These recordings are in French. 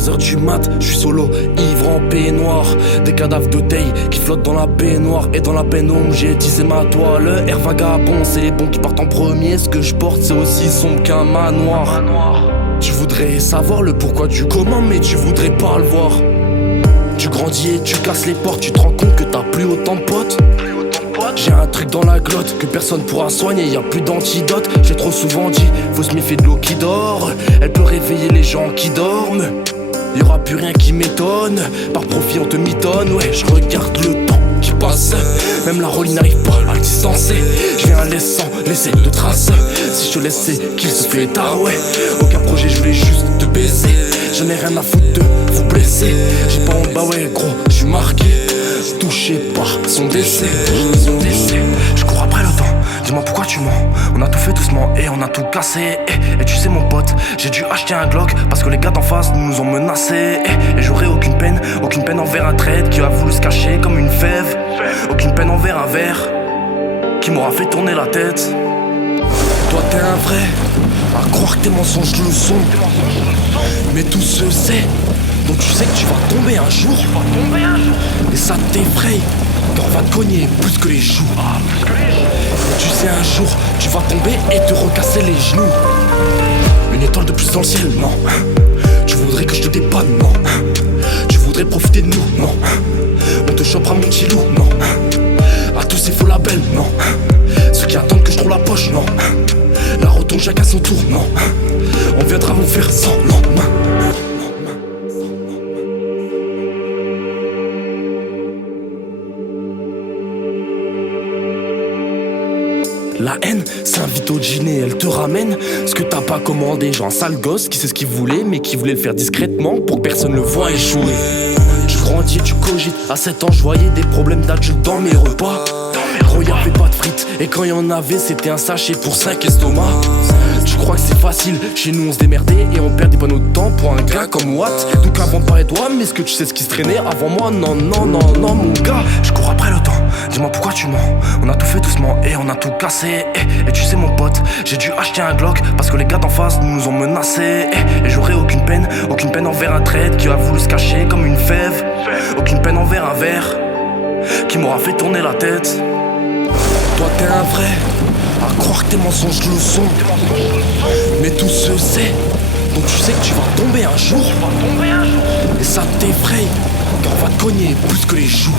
3h du mat, je suis solo, ivre en peignoir. Des cadavres de taille qui flottent dans la baignoire. Et dans la pénombre j'ai tissé ma toile. Air vagabond, c'est les bons qui partent en premier. Ce que je porte c'est aussi sombre qu'un manoir. Tu voudrais savoir le pourquoi du comment, mais tu voudrais pas le voir. Tu grandis et tu casses les portes, tu te rends compte que t'as plus autant de potes. J'ai un truc dans la glotte que personne pourra soigner, y a plus d'antidote. J'ai trop souvent dit, faut se méfier de l'eau qui dort. Elle peut réveiller les gens qui dorment. Y aura plus rien qui m'étonne. Par profit on te mitonne, ouais, je regarde le temps qui passe. Même la rollie n'arrive pas à le distancer. Je viens laissant laisser de traces. Si je te laisse c'est qu'il se fait tard, ouais. Aucun projet, je voulais juste te baiser. J'en ai rien à foutre de vous blesser. J'ai pas en bas, ouais gros, je suis marqué. Touché par son décès. Je cours après le temps, dis-moi pourquoi tu mens. On a tout fait doucement et on a tout cassé. Et tu sais mon pote, j'ai dû acheter un Glock parce que les gars d'en face nous ont menacés. Et j'aurai aucune peine envers un traître qui a voulu se cacher comme une fève. Aucune peine envers un verre qui m'aura fait tourner la tête. Toi t'es un vrai, à croire que tes mensonges le sont. Mais tout se sait, donc tu sais que tu vas tomber un jour. Et ça t'effraie, car on va te cogner plus que les joues. Et tu sais un jour, tu vas tomber et te recasser les genoux. Une étoile de plus dans le ciel, non. Tu voudrais que je te dépanne, non. Tu voudrais profiter de nous, non. On te chopera mon petit loup, non. À tous ces faux labels, non. Ceux qui attendent que je trouve la poche, non. La retourne chacun son tour, non. On viendra vous faire semblant. La haine s'invite au dîner, elle te ramène ce que t'as pas commandé. Genre un sale gosse qui sait ce qu'il voulait, mais qui voulait le faire discrètement pour que personne le voie échouer. Tu grandis et tu cogites, à 7 ans je voyais des problèmes d'adultes dans mes repas. Gros y'avait pas de frites, et quand y en avait c'était un sachet pour 5 estomacs. Tu crois que c'est facile, chez nous on se démerdait et on perdait pas notre temps pour un gars comme Watt. Donc avant de parler toi, mais est-ce que tu sais ce qui se traînait avant moi? Non, non, non, non mon gars. Je cours après le temps, dis-moi pourquoi tu mens. On a tout fait doucement et on a tout cassé. Et tu sais mon pote, j'ai dû acheter un Glock parce que les gars d'en face nous ont menacés. Et j'aurai aucune peine envers un traître qui a voulu se cacher comme une fève. Aucune peine envers un verre qui m'aura fait tourner la tête. Toi t'es un vrai, à croire que tes mensonges le sont. Mais tout se sait, donc tu sais que tu vas tomber un jour. Et ça t'effraie, car on va te cogner plus que les joues.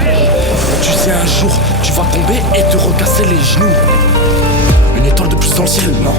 Et tu sais un jour, tu vas tomber et te recasser les genoux. Une étoile de plus dans le ciel, non.